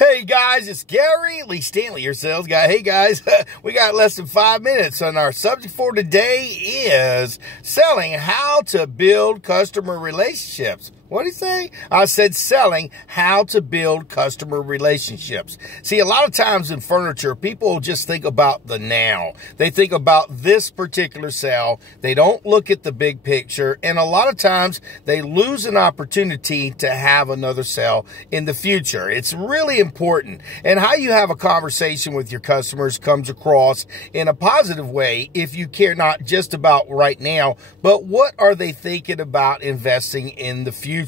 Hey guys, it's Gary Lee Stanley, your sales guy. Hey guys, we got less than 5 minutes, and our subject for today is selling how to build customer relationships. What did he say? I said selling how to build customer relationships. See, a lot of times in furniture, people just think about the now. They think about this particular sale. They don't look at the big picture. And a lot of times they lose an opportunity to have another sale in the future. It's really important. And how you have a conversation with your customers comes across in a positive way if you care not just about right now, but what are they thinking about investing in the future.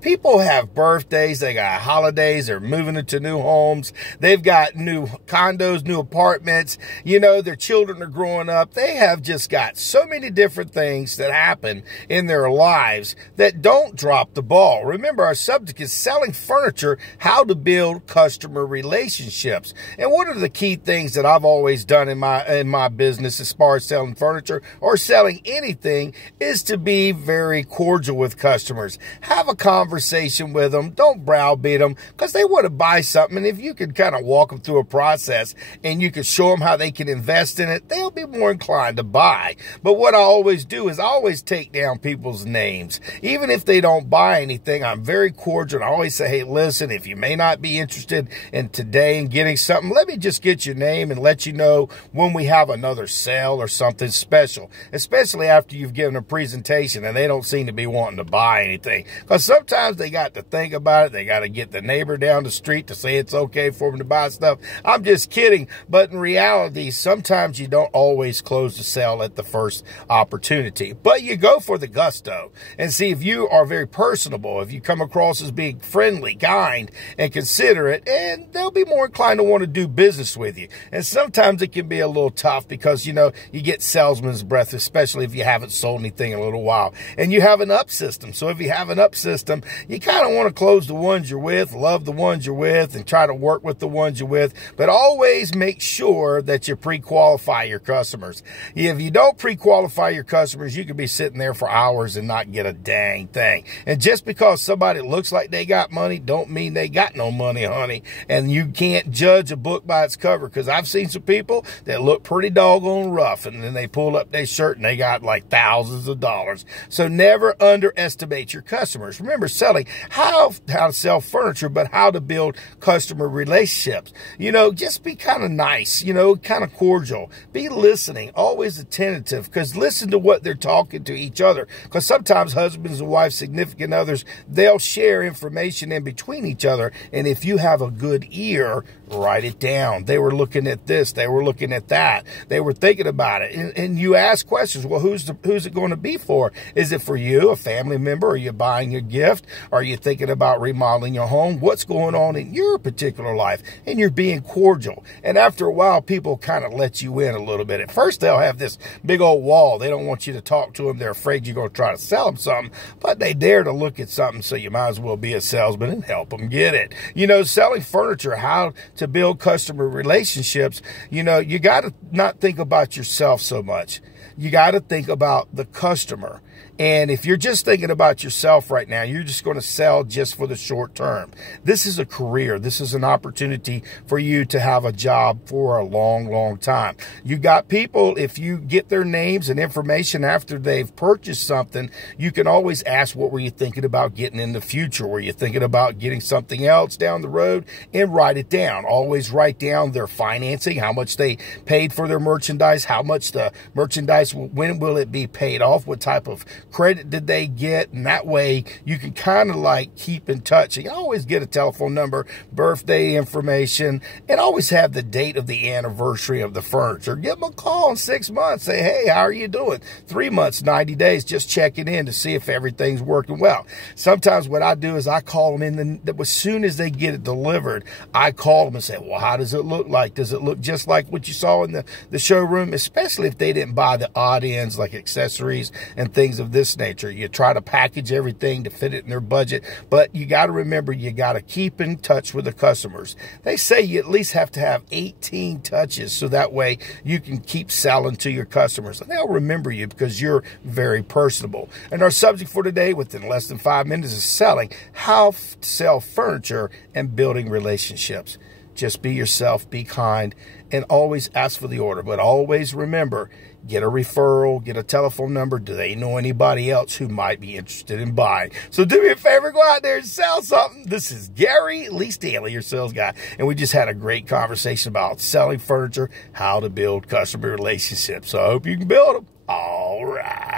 People have birthdays, they got holidays, they're moving into new homes, they've got new condos, new apartments, you know, their children are growing up. They have just got so many different things that happen in their lives that don't drop the ball. Remember, our subject is selling furniture, how to build customer relationships. And one of the key things that I've always done in my business as far as selling furniture or selling anything is to be very cordial with customers. Have a conversation with them. Don't browbeat them because they want to buy something. And if you can kind of walk them through a process and you can show them how they can invest in it, they'll be more inclined to buy. But what I always do is I always take down people's names. Even if they don't buy anything, I'm very cordial. And I always say, hey, listen, if you may not be interested in today and getting something, let me just get your name and let you know when we have another sale or something special, especially after you've given a presentation and they don't seem to be wanting to buy anything. Because sometimes they got to think about it. They got to get the neighbor down the street to say it's okay for them to buy stuff. I'm just kidding. But in reality, sometimes you don't always close the sale at the first opportunity. But you go for the gusto and see if you are very personable, if you come across as being friendly, kind, and considerate, and they'll be more inclined to want to do business with you. And sometimes it can be a little tough because, you know, you get salesman's breath, especially if you haven't sold anything in a little while. And you have an up system. So if you have an up system, you kind of want to close the ones you're with, love the ones you're with, and try to work with the ones you're with. But always make sure that you pre-qualify your customers. If you don't pre-qualify your customers, you could be sitting there for hours and not get a dang thing. And just because somebody looks like they got money, don't mean they got no money, honey. And you can't judge a book by its cover, because I've seen some people that look pretty doggone rough, and then they pull up their shirt and they got like thousands of dollars. So never underestimate your customers. Remember, selling how to sell furniture, but how to build customer relationships. You know, just be kind of nice, you know, kind of cordial. Be listening, always attentive, because listen to what they're talking to each other. Because sometimes husbands and wives, significant others, they'll share information in between each other. And if you have a good ear, write it down. They were looking at this. They were looking at that. They were thinking about it. And you ask questions. Well, who's it going to be for? Is it for you, a family member? Are you buying a gift? Are you thinking about remodeling your home? What's going on in your particular life? And you're being cordial. And after a while, people kind of let you in a little bit. At first, they'll have this big old wall. They don't want you to talk to them. They're afraid you're going to try to sell them something, but they dare to look at something, so you might as well be a salesman and help them get it. You know, selling furniture, how to build customer relationships, you know, you got to not think about yourself so much. You got to think about the customer. And if you're just thinking about yourself right now, you're just going to sell just for the short term. This is a career. This is an opportunity for you to have a job for a long, long time. You got people, if you get their names and information after they've purchased something, you can always ask, what were you thinking about getting in the future? Were you thinking about getting something else down the road? And write it down. Always write down their financing, how much they paid for their merchandise, how much the merchandise, when will it be paid off, what type of credit did they get, and that way you can kind of like keep in touch. You always get a telephone number, birthday information, and always have the date of the anniversary of the furniture. Give them a call in 6 months. Say, hey, how are you doing? 3 months, 90 days, just checking in to see if everything's working well. Sometimes what I do is I call them as soon as they get it delivered, I call them and say, well, how does it look like? Does it look just like what you saw in the showroom? Especially if they didn't buy the odd ends like accessories and things things of this nature. You try to package everything to fit it in their budget, but you got to remember, you got to keep in touch with the customers. They say you at least have to have 18 touches, so that way you can keep selling to your customers. And they'll remember you because you're very personable. And our subject for today, within less than 5 minutes, is selling how to sell furniture and building relationships. Just be yourself, be kind, and always ask for the order. But always remember, get a referral, get a telephone number. Do they know anybody else who might be interested in buying? So do me a favor, go out there and sell something. This is Gary Lee Stanley, your sales guy. And we just had a great conversation about selling furniture, how to build customer relationships. So I hope you can build them. All right.